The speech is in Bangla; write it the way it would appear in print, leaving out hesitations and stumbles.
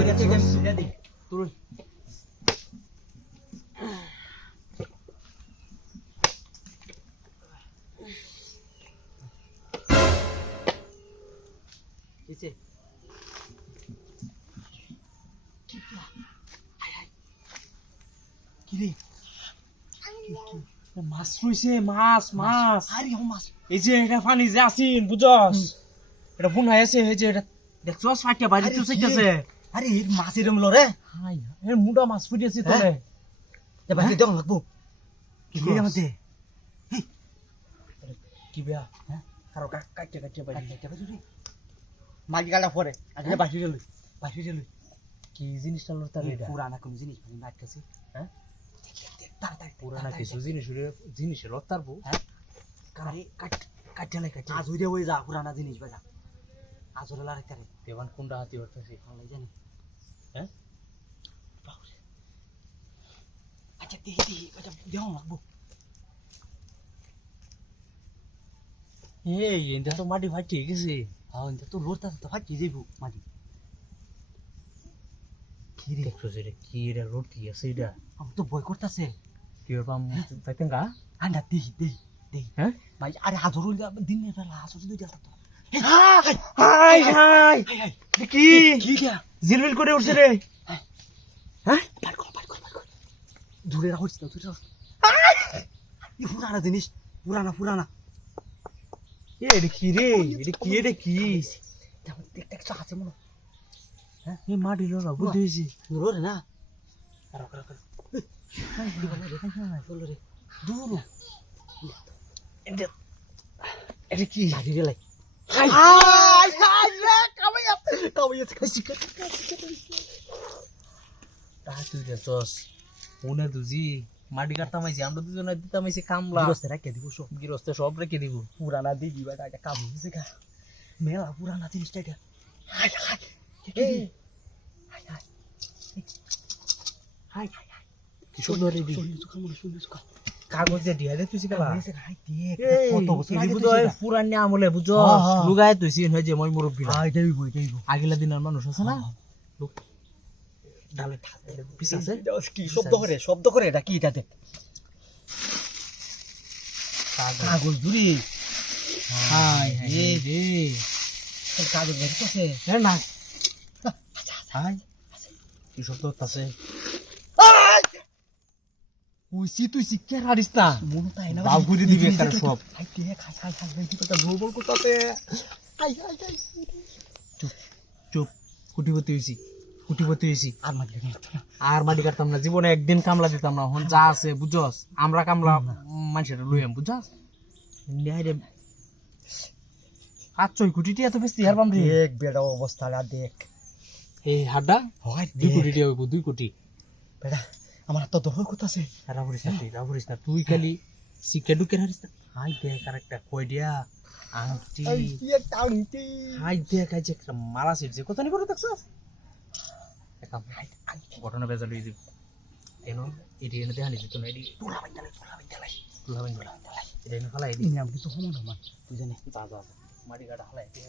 করে থেকে সিধা দি তুই কিছে কি রে মাছ রইছে মাছ মাছ আরে ও মাছ এই যে এটা পানি যে আসিন বুঝছস এটা বুনাই আছে এই যে এটা দেখছস ফাটিয়া বাজি তো চাইতেছে আরে এই মাছ এরম লরে হাই এর মুডা মাছ ফুটিয়েছে তোরে এ বাকি দেখ লাগবো কি রে আমাতে কি বেয়া হ্যাঁ কারো কাটতে কাটতে বাজি কাটতে বাজি রে মাগি গালা পরে আগে বাহিরে লই কি জিনিসটা লড়তা রে পুরানা কোন জিনিস মানে নাটকাছে হ্যাঁ তাড়াতাড়ি পুরানা কিছু জিনিস লড়তারবো হ্যাঁ কারে কাটতে নাই কাটতে আজ হইরে হই যা পুরানা জিনিস বাজা আজ হলো লারে তারে দেবান কোনটা হাতি হইতাছে ভালো জানি হ্যাঁ আচ্ছা দেখি এটা দেও লাগবো এই এটা তো মাটি ফাটি গেছে হ্যাঁ এটা তো লড়তা তো ফাটি যাইবো মাটি কি রে দেখছো রে কি রে লড়তি আছে এটা আমি তো ভয় করতেছে কি বাম তাইতেন গা আন্ডা দেই হ্যাঁ ভাই আরে হাজরুল দিনের বেলা হাজরুল দুইটা তো হাই হাই কি জিলমিল করে উঠছে রে হ্যাঁ পার কর দূরে রাখছিস না তুই এই পুরানা জিনিস পুরানা এটা কি রে এটা কি দেখতে কিছু আছে মনে হ্যাঁ এই মাটি লোরা বুঝতে হয়েছি লোরে না কারো দূর এটা কি হাড়ি রে লাই হাই রে কামাইয়া খাইছি তাহা তুই দেখছস মনে দুজি মাটি কাটতামাইছি আমরা দুজনে দিতামাইছি কামলা গিরস্তে রেখে দিব সব গিরস্তে সব রেখে দিব পুরানা দিবি বা এটা কাম হইছে গা মেলা পুরানা জিনিসটা এটা হাই হাই কি সুন্দর রে দি কাগজ দিয়ে দিয়া দে তুই কালা কত বছর আগে তো পুরানি আমলে বুঝো লুগায় তুইছি হই যে মই মুরব্বি হাই দেইবো আগিলা দিনের মানুষ আছে না লোক ডালে ঠাতে পিছ আছে কি শব্দ করে এটা কি এটা দেখ কাগজ জুরি হাই রে কাগজ দেখতেছে হ্যাঁ না হাই কি শব্দ আছে উইসি তুই শিক্ষা হারিস না মনে তাই না বাবু করে দিবি তার সব আই দে খাই কি কথা গোবল কোটাতে আই চুপ কুটিপতি হইছি আর মাটি কাটতাম না জীবনে একদিন কামলা দিতাম না হন যা আছে বুঝছস আমরা কামলা মানুষের লইয়াম বুঝছস নেই রে আচ্ছা কুটিটি এত বেশি হার পাম রে এক বেড়া অবস্থা না দেখ এই হাড্ডা হয় 2 কোটি টাকা হইব 2 কোটি বেড়া আমার তো দহর কথা আছে রাবরিস না তুই খালি শিক্ষা ঢুকে হারিস না হাই দেখ আরেকটা কই দিয়া আংটি হাই দেখ আই যে মালা সিটছে কত নি করে দেখছস একাম ঘটনা বেজাল হই দিব এনো এডি এনে দেখানি দিত না এডি তুলা বাইন্দালাই এটা এনে ফলাই দি আমি তো হমন তুই জানিস যা মাটি গাড়া ফলাই দিয়ে